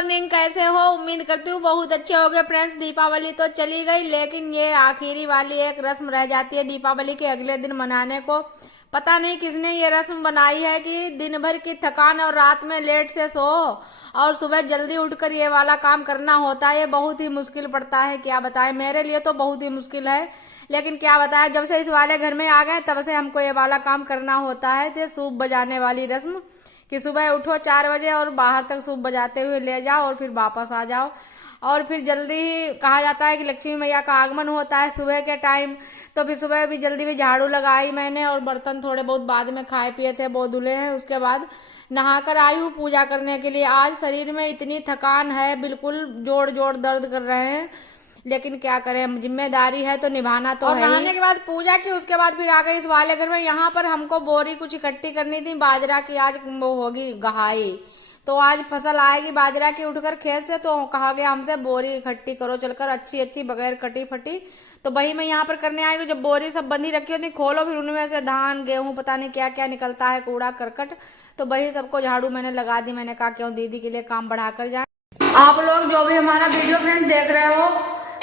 Morning, कैसे हो? उम्मीद करती हूँ बहुत अच्छे होगे फ्रेंड्स। दीपावली तो चली गई, लेकिन ये आखिरी वाली एक रस्म रह जाती है दीपावली के अगले दिन मनाने को। पता नहीं किसने ये रस्म बनाई है कि दिन भर की थकान और रात में लेट से सो और सुबह जल्दी उठकर ये वाला काम करना होता है। ये बहुत ही मुश्किल पड़ता है, क्या बताएं। मेरे लिए तो बहुत ही मुश्किल है, लेकिन क्या बताएं, जब से इस वाले घर में आ गए तब से हमको ये वाला काम करना होता है। ये सूप बजाने वाली रस्म कि सुबह उठो 4 बजे और बाहर तक सूप बजाते हुए ले जाओ और फिर वापस आ जाओ। और फिर जल्दी ही कहा जाता है कि लक्ष्मी मैया का आगमन होता है सुबह के टाइम, तो फिर सुबह भी जल्दी भी झाड़ू लगाई मैंने और बर्तन थोड़े बहुत बाद में खाए पिए थे वो धुले हैं। उसके बाद नहाकर आई हूँ पूजा करने के लिए। आज शरीर में इतनी थकान है, बिल्कुल जोड़ जोड़ दर्द कर रहे हैं, लेकिन क्या करें, जिम्मेदारी है तो निभाना तो है। नहाने के बाद पूजा की, उसके बाद फिर आ गई इस वाले घर में। यहाँ पर हमको बोरी कुछ इकट्ठी करनी थी बाजरा की, आज वो होगी गहाई, तो आज फसल आएगी बाजरा की उठकर खेत से, तो कहा गया हमसे बोरी इकट्ठी करो चलकर अच्छी अच्छी बगैर कटी फटी। तो वही मैं यहाँ पर करने आई हूँ। जब बोरी सब बंधी रखी होती खोलो, फिर उनमें से धान गेहूं पता नहीं क्या क्या निकलता है, कूड़ा करकट, तो वही सबको झाड़ू मैंने लगा दी। मैंने कहा क्यों दीदी के लिए काम बढ़ा कर जाए। आप लोग जो भी हमारा वीडियो फ्रेंड देख रहे हो,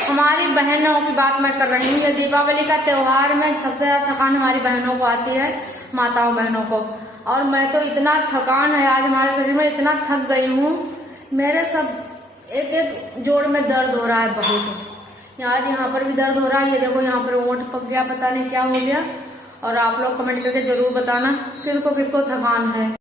हमारी बहनों की बात मैं कर रही हूँ। ये दीपावली का त्योहार में सबसे ज्यादा थकान हमारी बहनों को आती है, माताओं बहनों को। और मैं तो इतना थकान है आज हमारे शरीर में, इतना थक गई हूँ। मेरे सब एक एक जोड़ में दर्द हो रहा है बहुत। यार यहाँ पर भी दर्द हो रहा है, ये देखो यहाँ पर ओंठ पक गया, पता नहीं क्या हो गया। और आप लोग कमेंट करके जरूर बताना किसको किसको थकान है।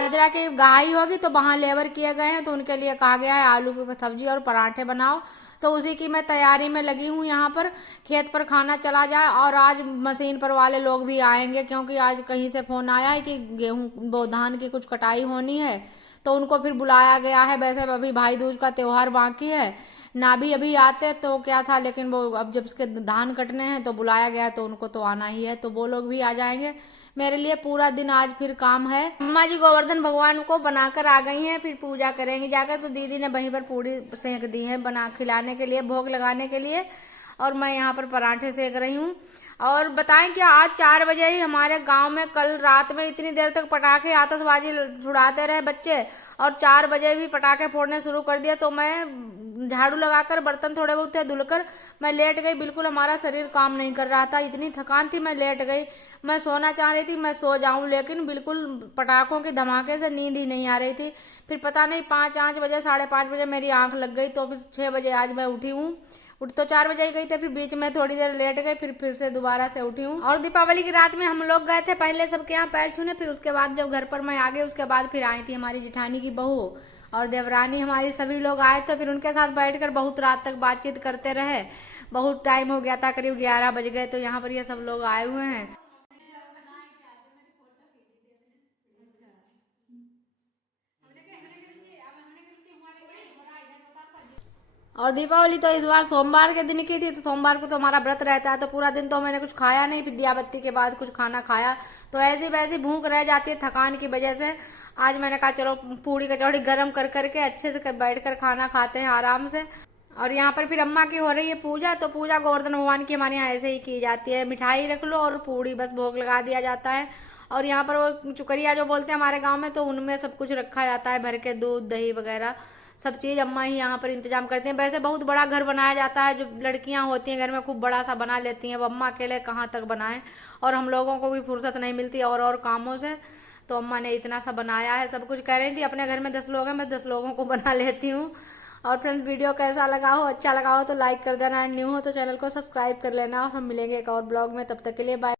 बाजरा की गहाई होगी तो वहां लेबर किए गए हैं, तो उनके लिए कहा गया है आलू की सब्जी और पराठे बनाओ, तो उसी की मैं तैयारी में लगी हूँ। यहाँ पर खेत पर खाना चला जाए और आज मशीन पर वाले लोग भी आएंगे, क्योंकि आज कहीं से फोन आया है कि गेहूं वो धान की कुछ कटाई होनी है, तो उनको फिर बुलाया गया है। वैसे अभी भाई दूज का त्योहार बाकी है ना, भी अभी आते तो क्या था, लेकिन वो अब जब उसके धान कटने हैं तो बुलाया गया, तो उनको तो आना ही है, तो वो लोग भी आ जाएंगे। मेरे लिए पूरा दिन आज फिर काम है। अम्मा जी गोवर्धन भगवान को बनाकर आ गई हैं, फिर पूजा करेंगी जाकर। तो दीदी ने वहीं पर पूरी सेक दी है बना खिलाने के लिए, भोग लगाने के लिए, और मैं यहाँ पर पराठे सेक रही हूँ। और बताएं कि आज 4 बजे ही हमारे गांव में कल रात में इतनी देर तक पटाखे आतशबाजी छुड़ाते रहे बच्चे, और 4 बजे भी पटाखे फोड़ने शुरू कर दिया। तो मैं झाड़ू लगाकर बर्तन थोड़े बहुत थे धुलकर मैं लेट गई, बिल्कुल हमारा शरीर काम नहीं कर रहा था, इतनी थकान थी, मैं लेट गई। मैं सोना चाह रही थी, मैं सो जाऊं, लेकिन बिल्कुल पटाखों के धमाके से नींद ही नहीं आ रही थी। फिर पता नहीं 5-5 बजे 5:30 बजे मेरी आंख लग गई, तो फिर 6 बजे आज मैं उठी हूँ। उठ तो 4 बजे ही गई थी, फिर बीच में थोड़ी देर लेट गई, फिर से दोबारा से उठी हूँ। और दीपावली की रात में हम लोग गए थे पहले सबके यहाँ पैर छूने, फिर उसके बाद जब घर पर मैं आ गई उसके बाद फिर आई थी हमारी जिठानी की बहू और देवरानी, हमारी सभी लोग आए थे। फिर उनके साथ बैठकर बहुत रात तक बातचीत करते रहे, बहुत टाइम हो गया था, करीब 11 बज गए। तो यहाँ पर ये सब लोग आए हुए हैं। और दीपावली तो इस बार सोमवार के दिन की थी, तो सोमवार को तो हमारा व्रत रहता है, तो पूरा दिन तो मैंने कुछ खाया नहीं, फिर दिया बत्ती के बाद कुछ खाना खाया, तो ऐसी वैसी भूख रह जाती है थकान की वजह से। आज मैंने कहा चलो पूड़ी कचौड़ी गर्म कर करके अच्छे से बैठ कर खाना खाते हैं आराम से। और यहाँ पर फिर अम्मा की हो रही है पूजा, तो पूजा गोवर्धन भगवान की हमारे यहाँ ऐसे ही की जाती है, मिठाई रख लो और पूड़ी बस भोग लगा दिया जाता है। और यहाँ पर वो चुकरिया जो बोलते हैं हमारे गांव में, तो उनमें सब कुछ रखा जाता है भर के, दूध दही वगैरह सब चीज़ अम्मा ही यहाँ पर इंतजाम करती हैं। वैसे बहुत बड़ा घर बनाया जाता है, जो लड़कियाँ होती हैं घर में खूब बड़ा सा बना लेती हैं, वो अम्मा अकेले कहाँ तक बनाएं, और हम लोगों को भी फुर्सत नहीं मिलती और कामों से, तो अम्मा ने इतना सा बनाया है। सब कुछ कह रही थी अपने घर में 10 लोग हैं, मैं 10 लोगों को बना लेती हूँ। और फ्रेंड्स वीडियो कैसा लगा हो, अच्छा लगा हो तो लाइक कर देना, न्यू हो तो चैनल को सब्सक्राइब कर लेना, और हम मिलेंगे एक और ब्लॉग में, तब तक के लिए बाय।